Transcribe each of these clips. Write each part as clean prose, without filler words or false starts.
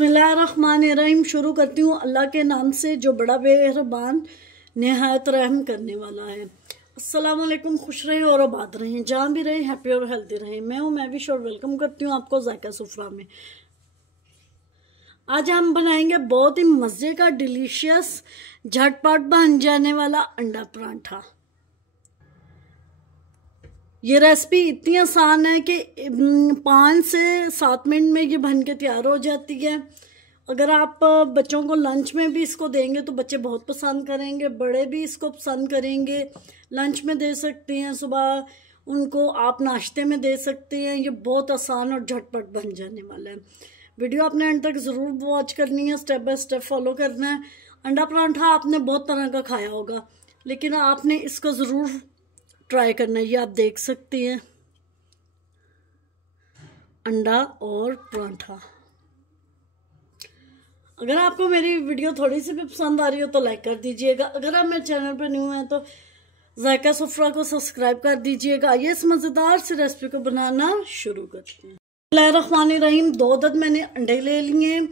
बिस्मिल्लाहिर्रहमानिर्रहीम। शुरू करती हूँ अल्लाह के नाम से जो बड़ा मेहरबान निहायत रहम करने वाला है। अस्सलाम वालेकुम। खुश रहें और आबाद रहें, जहाँ भी रहें हैप्पी और हेल्दी रहें। मैं हूँ महविश और वेलकम करती हूँ आपको जायका सुफ्रा में। आज हम बनाएंगे बहुत ही मज़े का डिलीशियस झटपट बन जाने वाला अंडा परांठा। ये रेसिपी इतनी आसान है कि 5 से 7 मिनट में ये बन के तैयार हो जाती है। अगर आप बच्चों को लंच में भी इसको देंगे तो बच्चे बहुत पसंद करेंगे, बड़े भी इसको पसंद करेंगे। लंच में दे सकते हैं, सुबह उनको आप नाश्ते में दे सकते हैं। ये बहुत आसान और झटपट बन जाने वाला है। वीडियो आपने एंड तक ज़रूर वॉच करनी है, स्टेप बाय स्टेप फॉलो करना है। अंडा परांठा आपने बहुत तरह का खाया होगा, लेकिन आपने इसको ज़रूर ट्राई करना है। ये आप देख सकते हैं अंडा और परांठा। अगर आपको मेरी वीडियो थोड़ी सी भी पसंद आ रही हो तो लाइक कर दीजिएगा। अगर आप मेरे चैनल पर न्यू हैं तो जायका सुफ्रा को सब्सक्राइब कर दीजिएगा। ये इस मज़ेदार सी रेसिपी को बनाना शुरू करते हैं। बिस्मिल्लाहिर्रहमानिर्रहीम। 2 अदद मैंने अंडे ले लिए।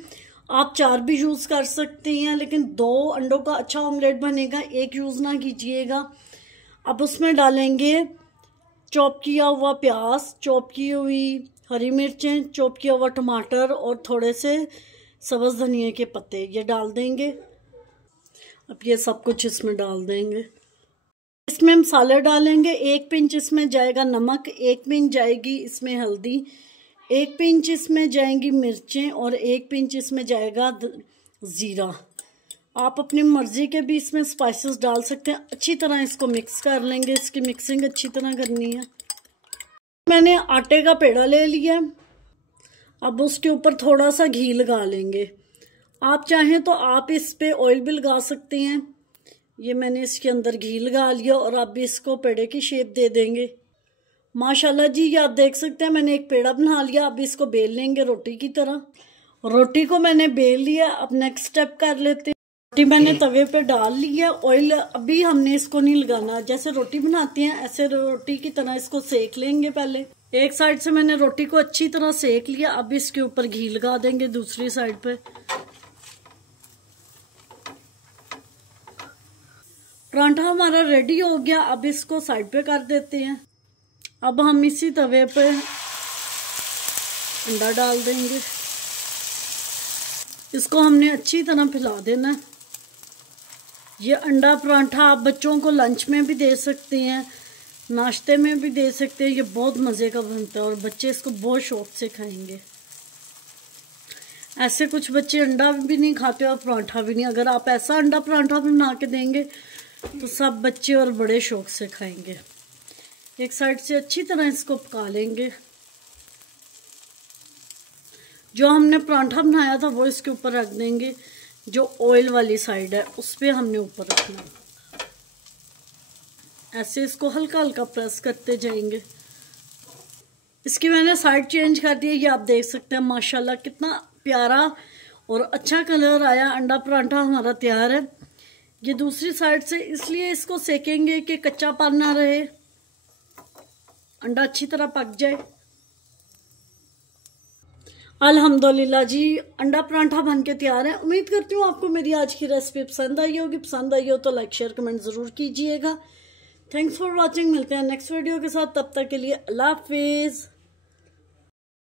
आप 4 भी यूज़ कर सकते हैं, लेकिन 2 अंडों का अच्छा ऑमलेट बनेगा, 1 यूज़ ना कीजिएगा। अब उसमें डालेंगे चॉप किया हुआ प्याज, चॉप की हुई हरी मिर्चें, चॉप किया हुआ टमाटर और थोड़े से सब्ज़ धनिया के पत्ते, ये डाल देंगे। अब ये सब कुछ इसमें डाल देंगे। इसमें मसाले डालेंगे। 1 पिंच इसमें जाएगा नमक, 1 पिंच जाएगी इसमें हल्दी, 1 पिंच इसमें जाएंगी मिर्चें और 1 पिंच इसमें जाएगा ज़ीरा। आप अपनी मर्ज़ी के भी इसमें स्पाइसेस डाल सकते हैं। अच्छी तरह इसको मिक्स कर लेंगे। इसकी मिक्सिंग अच्छी तरह करनी है। मैंने आटे का पेड़ा ले लिया। अब उसके ऊपर थोड़ा सा घी लगा लेंगे। आप चाहें तो आप इस पे ऑयल भी लगा सकते हैं। ये मैंने इसके अंदर घी लगा लिया और अब भी इसको पेड़े की शेप दे देंगे। माशाल्लाह जी, ये आप देख सकते हैं मैंने एक पेड़ा बना लिया। अब इसको बेल लेंगे रोटी की तरह। रोटी को मैंने बेल लिया। अब नेक्स्ट स्टेप कर लेते हैं। रोटी मैंने तवे पे डाल ली है। ऑयल अभी हमने इसको नहीं लगाना, जैसे रोटी बनाती हैं ऐसे रोटी की तरह इसको सेक लेंगे। पहले एक साइड से मैंने रोटी को अच्छी तरह सेक लिया। अब इसके ऊपर घी लगा देंगे दूसरी साइड पे। परांठा हमारा रेडी हो गया। अब इसको साइड पे कर देते हैं। अब हम इसी तवे पे अंडा डाल देंगे। इसको हमने अच्छी तरह फैला देना है। ये अंडा परांठा आप बच्चों को लंच में भी दे सकते हैं, नाश्ते में भी दे सकते हैं। ये बहुत मज़े का बनता है और बच्चे इसको बहुत शौक से खाएंगे। ऐसे कुछ बच्चे अंडा भी नहीं खाते और परांठा भी नहीं। अगर आप ऐसा अंडा परांठा भी बना के देंगे तो सब बच्चे और बड़े शौक से खाएंगे। एक साइड से अच्छी तरह इसको पका लेंगे। जो हमने परांठा बनाया था वो इसके ऊपर रख देंगे। जो ऑयल वाली साइड है उस पर हमने ऊपर रखना। ऐसे इसको हल्का हल्का प्रेस करते जाएंगे। इसकी मैंने साइड चेंज कर दी है। ये आप देख सकते हैं माशाल्लाह कितना प्यारा और अच्छा कलर आया। अंडा परांठा हमारा तैयार है। ये दूसरी साइड से इसलिए इसको सेकेंगे कि कच्चापन ना रहे, अंडा अच्छी तरह पक जाए। अल्हम्दुलिल्लाह जी, अंडा परांठा बन के तैयार है। उम्मीद करती हूँ आपको मेरी आज की रेसिपी पसंद आई होगी। पसंद आई हो तो लाइक शेयर कमेंट ज़रूर कीजिएगा। Thanks for watching. मिलते हैं नेक्स्ट वीडियो के साथ। तब तक के लिए अल्लाह हाफिज़।